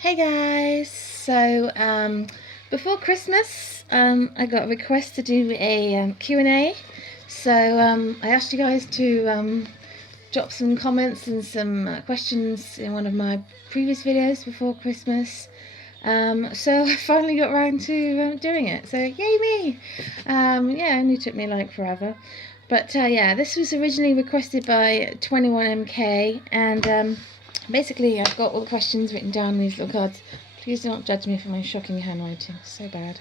Hey guys! Before Christmas, I got a request to do a Q&A. I asked you guys to drop some comments and some questions in one of my previous videos before Christmas. So I finally got around to doing it. So yay me! Yeah, it only took me like forever. But yeah, this was originally requested by 21MK, and basically I've got all the questions written down in these little cards. Please don't judge me for my shocking handwriting, so bad.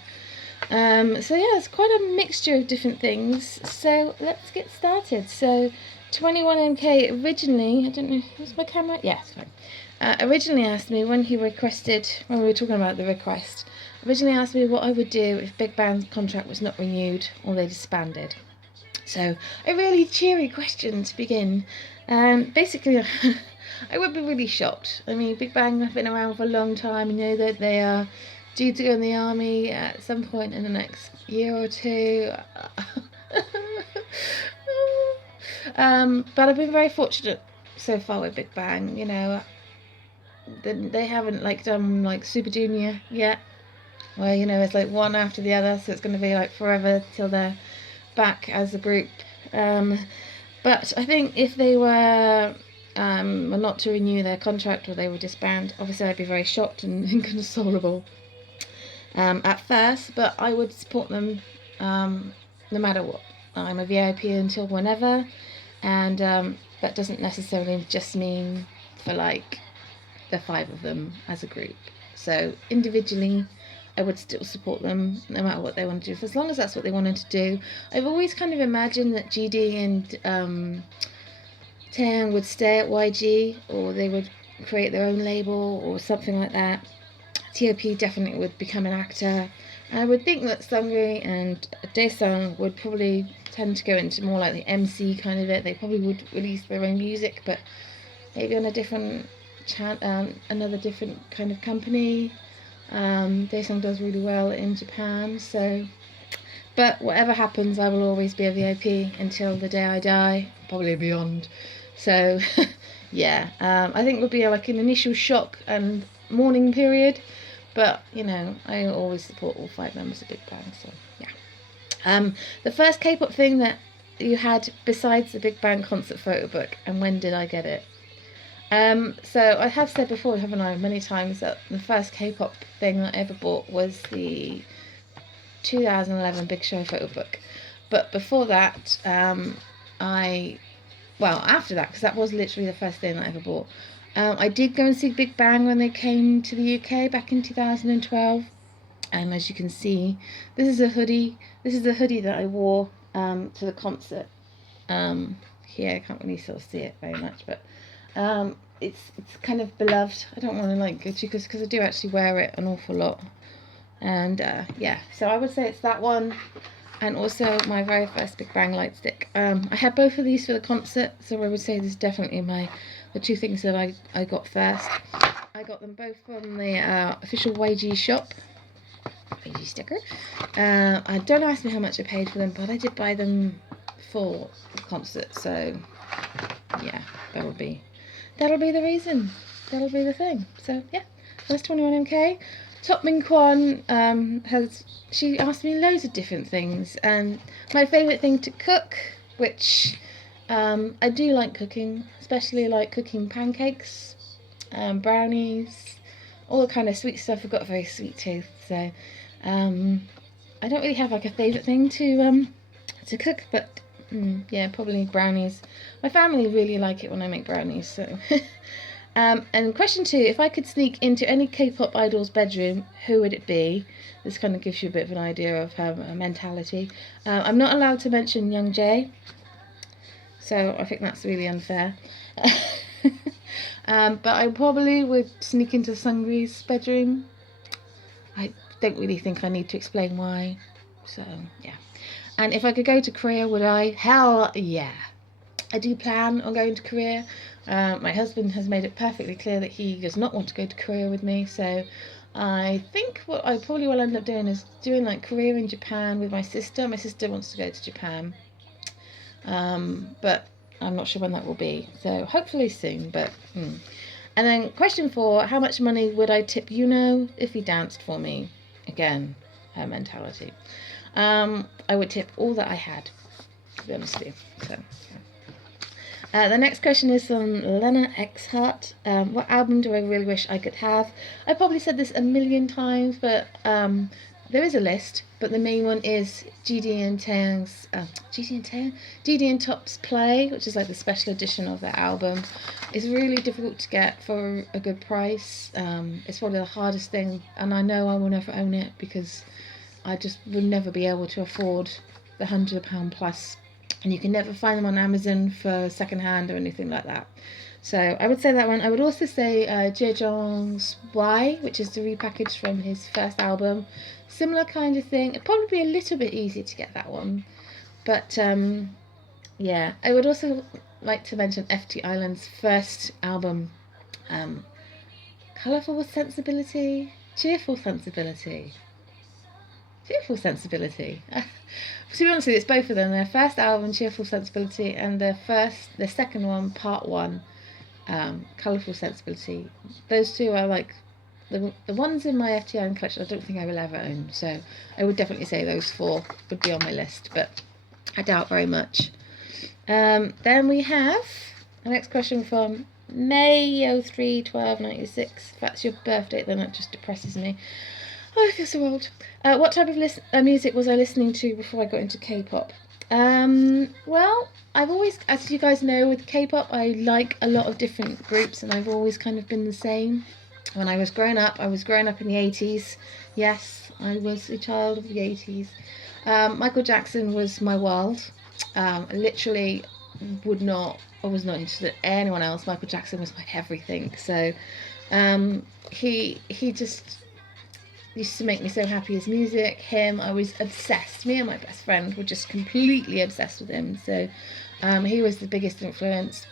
So yeah, it's quite a mixture of different things. So let's get started. So 21MK originally, I don't know, was my camera? Yeah, it's fine. Originally asked me when we were talking about the request, originally asked me what I would do if Big Bang's contract was not renewed or they disbanded. So, a really cheery question to begin. Basically, I would be really shocked. I mean, Big Bang have been around for a long time. You know that they are due to go in the army at some point in the next year or two. But I've been very fortunate so far with Big Bang. You know, they haven't done like Super Junior yet, where it's like one after the other, so it's going to be like forever till they're back as a group. But I think if they were not to renew their contract or they were disbanded, obviously I'd be very shocked and inconsolable at first, but I would support them no matter what. I'm a VIP until whenever, and that doesn't necessarily just mean for like the 5 of them as a group. So individually, I would still support them no matter what they want to do, as long as that's what they wanted to do. I've always kind of imagined that GD and Taeyang would stay at YG, or they would create their own label or something like that. TOP definitely would become an actor. I would think that Seungri and Daesung would probably tend to go into more like the MC kind of it. They probably would release their own music, but maybe on a different another different kind of company. Daesung does really well in Japan, so. But whatever happens, I will always be a VIP until the day I die, probably beyond. So, yeah, I think it would be like an initial shock and mourning period, but I always support all 5 members of Big Bang. So, yeah. The first K-pop thing that you had besides the Big Bang concert photo book, and when did I get it? So I have said before, haven't I, many times, that the first K-pop thing that I ever bought was the 2011 Big Show photo book. But before that, after that, because that was literally the first thing that I ever bought, I did go and see Big Bang when they came to the UK back in 2012. And as you can see, this is a hoodie. This is the hoodie that I wore to the concert. Here, I can't really sort of see it very much, but it's kind of beloved. I don't want to go too because I do actually wear it an awful lot. And yeah, so I would say it's that one, and also my very first Big Bang light stick. I had both of these for the concert, so I would say this is definitely the 2 things that I got first. I got them both from the official YG shop. YG sticker. Don't ask me how much I paid for them, but I did buy them for the concert, so yeah, that'll be the reason. That'll be the thing. So yeah, that's 21MK. Top Min Kwan she asked me loads of different things, and my favourite thing to cook, which I do like cooking, especially like cooking pancakes, brownies, all the kind of sweet stuff. I've got a very sweet tooth, so I don't really have like a favourite thing to cook, but yeah, probably brownies. My family really like it when I make brownies, so. And question 2, if I could sneak into any K-pop idol's bedroom, who would it be? This kind of gives you a bit of an idea of her mentality. I'm not allowed to mention Young Jae, so I think that's really unfair. But I probably would sneak into Seungri's bedroom. I don't really think I need to explain why, so yeah. And if I could go to Korea, would I? Hell yeah! I do plan on going to Korea. My husband has made it perfectly clear that he does not want to go to Korea with me, so I think what I probably will end up doing is doing like Korea and Japan with my sister. My sister wants to go to Japan, but I'm not sure when that will be, so hopefully soon. But And then question 4, how much money would I tip Yuno if he danced for me? Again, her mentality. I would tip all that I had, to be honest with you. So, the next question is from Lena Exhart. What album do I really wish I could have? I probably said this a million times, but there is a list. But the main one is GD and Top's Play, which is like the special edition of that album. It's really difficult to get for a good price. It's probably the hardest thing, and I know I will never own it because I just would never be able to afford the £100 plus. And you can never find them on Amazon for second hand or anything like that. So I would say that one. I would also say Jejong's Y, which is the repackaged from his first album. Similar kind of thing. It'd probably be a little bit easier to get that one. But yeah, I would also like to mention FT Island's first album, Colourful Sensibility, Cheerful Sensibility. To be honest with you, it's both of them. Their first album, Cheerful Sensibility, and their second one, Part 1, Colourful Sensibility. Those two are like the ones in my FT Island collection I don't think I will ever own. So I would definitely say those 4 would be on my list, but I doubt very much. Then we have the next question from May 03 1296. If that's your birthday, then it just depresses me. Oh, I feel so old. What type of music was I listening to before I got into K-pop? Well, I've always, as you guys know, with K-pop, I like a lot of different groups, and I've always kind of been the same. When I was growing up in the 80s. Yes, I was a child of the 80s. Michael Jackson was my world. Literally was not interested in anyone else. Michael Jackson was my everything. So he just used to make me so happy. His music, I was obsessed. Me and my best friend were just completely obsessed with him. So he was the biggest influence.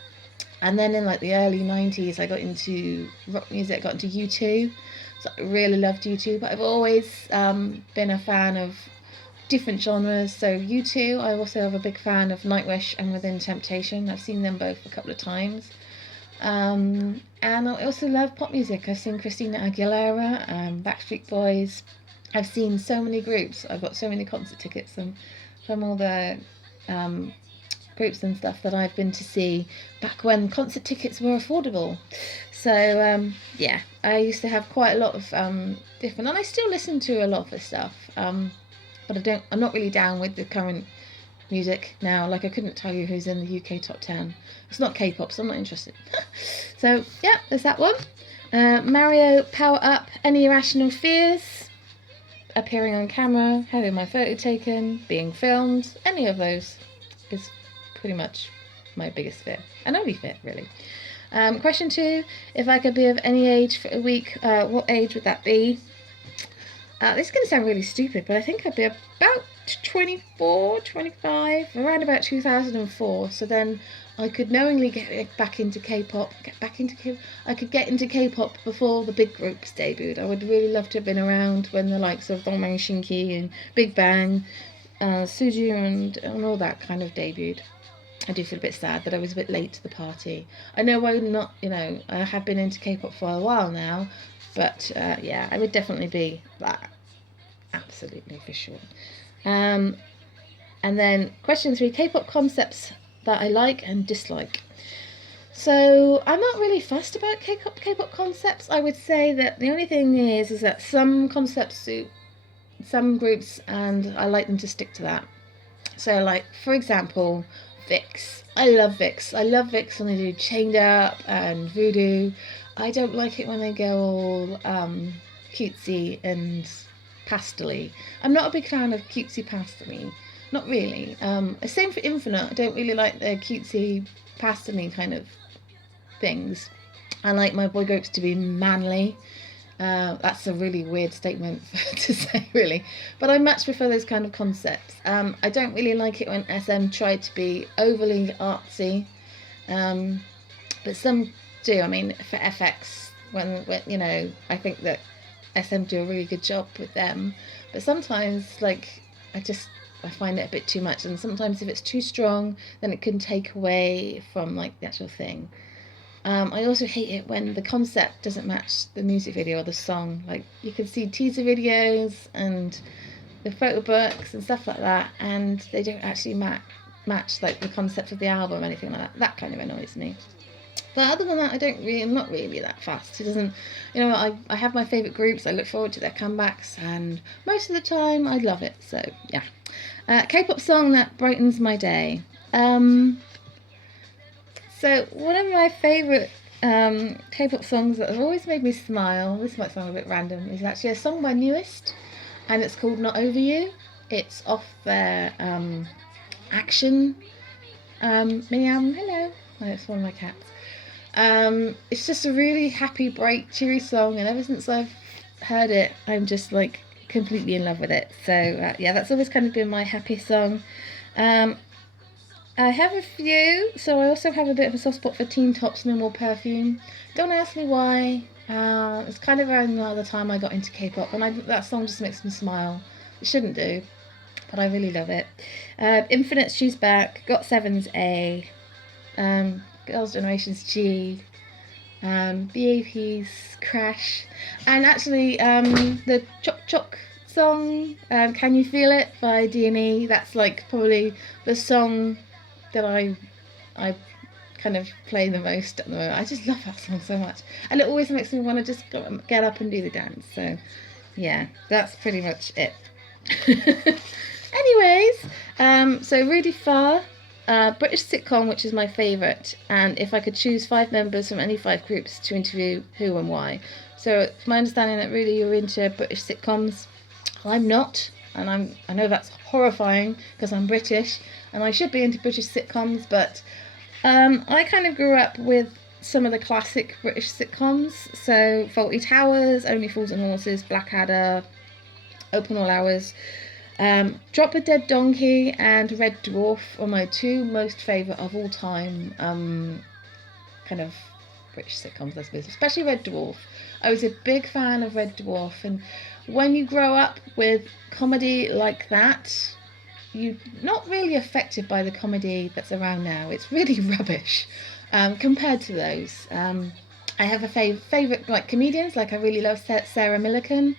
And then in like the early 90s, I got into rock music, got into U2. So I really loved U2, but I've always been a fan of different genres. So U2, I also have a big fan of Nightwish and Within Temptation. I've seen them both a couple of times. And I also love pop music. I've seen Christina Aguilera, Backstreet Boys. I've seen so many groups. I've got so many concert tickets from all the groups and stuff that I've been to see back when concert tickets were affordable. So yeah, I used to have quite a lot of different, and I still listen to a lot of this stuff. But I'm not really down with the current music now. Like, I couldn't tell you who's in the UK top 10. It's not K-pop, so I'm not interested. So yeah, there's that one. Mario, Power Up, Any Irrational Fears, appearing on camera, having my photo taken, being filmed, any of those is pretty much my biggest fear, and only fear, really. Question 2, if I could be of any age for a week, what age would that be? This is going to sound really stupid, but I think I'd be about 24, 25, around about 2004. So then I could knowingly get back into K-pop, I could get into K-pop before the big groups debuted. I would really love to have been around when the likes of Dongman Shinki and Big Bang, Suju and all that kind of debuted. I do feel a bit sad that I was a bit late to the party. I know I'm not, I have been into K-pop for a while now, but yeah, I would definitely be that. Absolutely, for sure. And then question 3, K-pop concepts that I like and dislike. So I'm not really fussed about K-pop concepts. I would say that the only thing is that some concepts suit some groups and I like them to stick to that. So, like, for example, VIXX. I love VIXX when they do Chained Up and Voodoo. I don't like it when they go all cutesy and pastel-y. I'm not a big fan of cutesy pastel-y. Not really. Same for Infinite. I don't really like their cutesy pastel-y kind of things. I like my boy groups to be manly. That's a really weird statement to say, really. But I much prefer those kind of concepts. I don't really like it when SM try to be overly artsy. But some do. I mean, for FX, when I think that SM do a really good job with them. But sometimes, like, I find it a bit too much. And sometimes if it's too strong, then it can take away from, like, the actual thing. I also hate it when the concept doesn't match the music video or the song. Like, you can see teaser videos and the photo books and stuff like that, and they don't actually match like the concept of the album or anything like that. That kind of annoys me. But other than that, I'm not really that fast. It doesn't, I have my favourite groups. I look forward to their comebacks, and most of the time I love it. So yeah, K-pop song that brightens my day. So one of my favourite K-pop songs that have always made me smile, this might sound a bit random, is actually a song by Newest, and it's called Not Over You. It's off their Action mini album. Hello. Oh, it's one of my cats. It's just a really happy, bright, cheery song, and ever since I've heard it, I'm just like completely in love with it. So yeah, that's always kind of been my happy song. I have a few, so I also have a bit of a soft spot for Teen Top's No More Perfume. Don't ask me why. It's kind of around the time I got into K-pop, and that song just makes me smile. It shouldn't do, but I really love it. Infinite, She's Back, GOT7's A, Girls' Generation's G, BAP's Crash, and actually the Chok Chok song, Can You Feel It by D&E. That's like probably the song that I kind of play the most at the moment. I just love that song so much, and it always makes me want to just get up and do the dance. So yeah, that's pretty much it. Anyways, so Rudy Farr, British sitcom, which is my favourite, and if I could choose 5 members from any 5 groups to interview, who and why. So it's my understanding that really you're into British sitcoms. I'm not, and I know that's horrifying because I'm British and I should be into British sitcoms, but I kind of grew up with some of the classic British sitcoms. So Fawlty Towers, Only Fools and Horses, Blackadder, Open All Hours, Drop a Dead Donkey, and Red Dwarf are my 2 most favourite of all time kind of British sitcoms, I suppose, especially Red Dwarf. I was a big fan of Red Dwarf, and when you grow up with comedy like that, you're not really affected by the comedy that's around now. It's really rubbish compared to those. I have a favourite like comedians, like I really love Sarah Millican.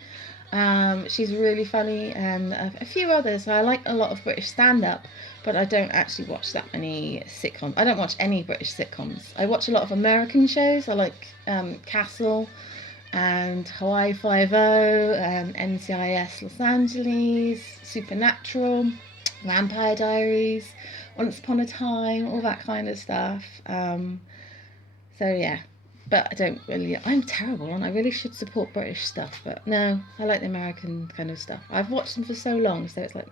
She's really funny, and a few others. I like a lot of British stand-up, but I don't actually watch that many sitcoms. I don't watch any British sitcoms. I watch a lot of American shows. I like Castle and Hawaii Five-O, NCIS Los Angeles, Supernatural, Vampire Diaries, Once Upon a Time, all that kind of stuff. So yeah, but I don't really, I'm terrible, and I really should support British stuff, but no, I like the American kind of stuff. I've watched them for so long, so it's like,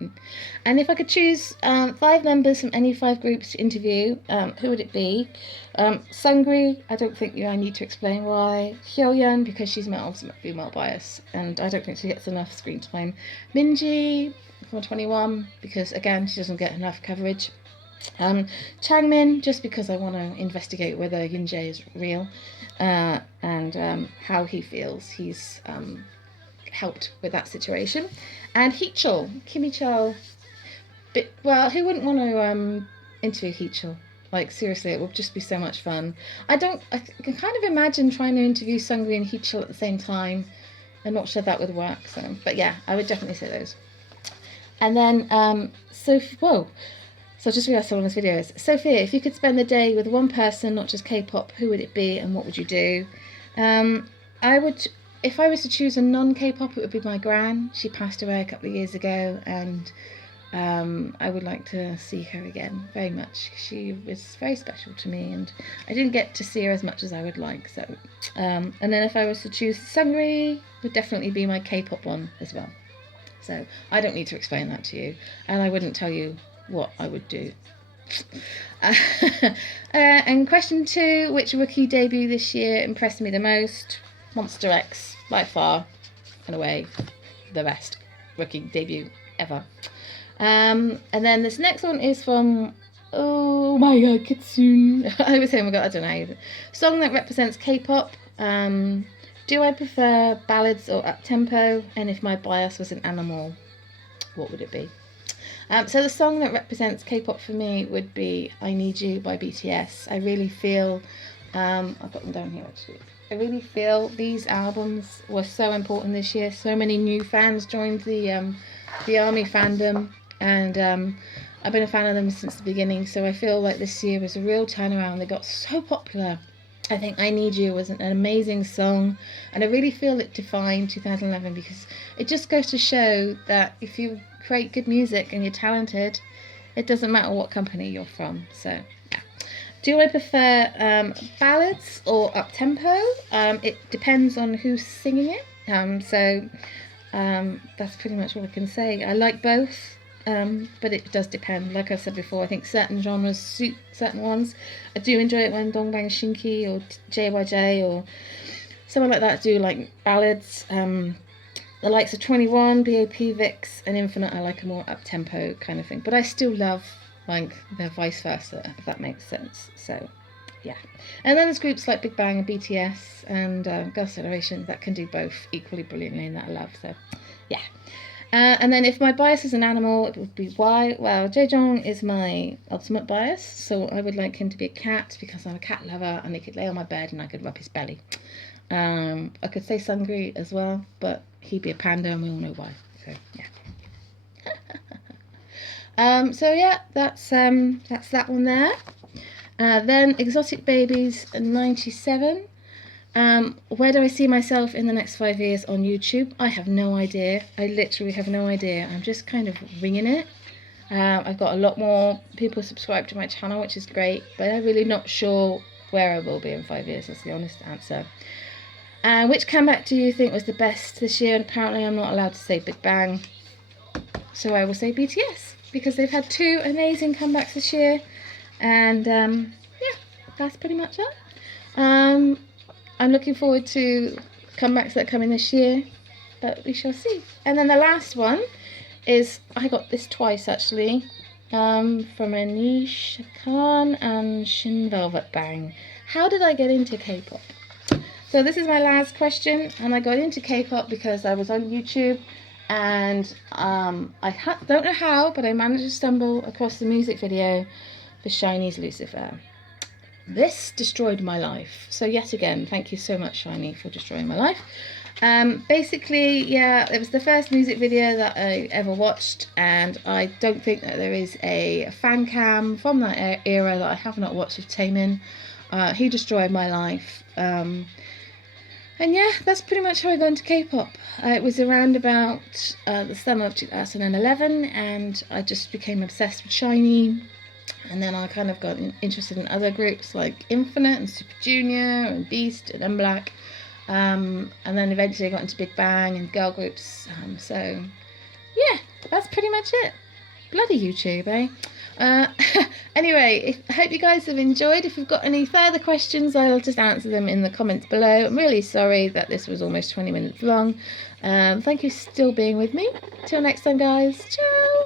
and if I could choose 5 members from any 5 groups to interview, who would it be? Sungri, I don't think I need to explain why. Hyoyeon, because she's my ultimate female bias, and I don't think she gets enough screen time. Minji from 21, because again, she doesn't get enough coverage. Changmin, just because I want to investigate whether Yoonjae is real, and how he feels he's helped with that situation. And Heechul, Kimmy Chol. Well, who wouldn't want to interview Heechul? Like, seriously, it would just be so much fun. I can kind of imagine trying to interview Sungri and Heechul at the same time. I'm not sure that would work. So, but yeah, I would definitely say those. And then, So I just realised how long this video is. Sophia, if you could spend the day with one person, not just K-pop, who would it be and what would you do? If I was to choose a non-K-pop, it would be my gran. She passed away a couple of years ago, and I would like to see her again very much. She was very special to me, and I didn't get to see her as much as I would like. So, and then if I was to choose Sungri, would definitely be my K-pop one as well. So I don't need to explain that to you, and I wouldn't tell you what I would do. And question 2, which rookie debut this year impressed me the most? Monster X, by far and away the best rookie debut ever. And then this next one is from, oh my god, Kitsune. I was saying, oh my god, I don't know either. Song that represents K-pop. Do I prefer ballads or up-tempo? And if my bias was an animal, what would it be? So the song that represents K-pop for me would be I Need You by BTS. I really feel I've got them down here actually. I really feel these albums were so important this year. So many new fans joined the ARMY fandom, and I've been a fan of them since the beginning. So I feel like this year was a real turnaround. They got so popular. I think I Need You was an amazing song, and I really feel it defined 2011, because it just goes to show that if you create good music and you're talented, it doesn't matter what company you're from. So yeah. Do I prefer ballads or up-tempo? It depends on who's singing it. That's pretty much all I can say. I like both. But it does depend. Like I've said before, I think certain genres suit certain ones. I do enjoy it when Dongbang Shinki or JYJ or someone like that do like ballads. The likes of 21, BAP, Vix and Infinite, I like a more up-tempo kind of thing. But I still love like the vice versa, if that makes sense. So yeah. And then there's groups like Big Bang and BTS and Girls' Generation that can do both equally brilliantly, and that I love. So yeah. And then if my bias is an animal, it would be why. Well, Jaejong is my ultimate bias, so I would like him to be a cat because I'm a cat lover, and he could lay on my bed and I could rub his belly. I could say Sungri as well, but he'd be a panda, and we all know why. So yeah. So yeah, that's that one there. Then Exotic Babies 97. Where do I see myself in the next 5 years on YouTube? I have no idea. I literally have no idea. I'm just kind of winging it. I've got a lot more people subscribed to my channel, which is great, but I'm really not sure where I will be in 5 years. That's the honest answer. Which comeback do you think was the best this year? And apparently I'm not allowed to say Big Bang, so I will say BTS, because they've had 2 amazing comebacks this year, and yeah, that's pretty much it. I'm looking forward to comebacks that come in this year, but we shall see. And then the last one is, I got this twice actually, from Anish Khan and Shin Velvet Bang. How did I get into K-pop? So this is my last question, and I got into K-pop because I was on YouTube, and I don't know how, but I managed to stumble across the music video for SHINee's Lucifer. This destroyed my life. So yet again, thank you so much, SHINee, for destroying my life. Basically, yeah, it was the first music video that I ever watched, and I don't think that there is a fan cam from that era that I have not watched of Taemin. He destroyed my life. And yeah, that's pretty much how I got into K-pop. It was around about the summer of 2011, and I just became obsessed with SHINee. And then I kind of got interested in other groups like Infinite and Super Junior and Beast and MBLAQ. And then eventually I got into Big Bang and girl groups. So yeah, that's pretty much it. Bloody YouTube, eh? Anyway, I hope you guys have enjoyed. If you've got any further questions, I'll just answer them in the comments below. I'm really sorry that this was almost 20 minutes long. Thank you for still being with me. Till next time, guys. Ciao!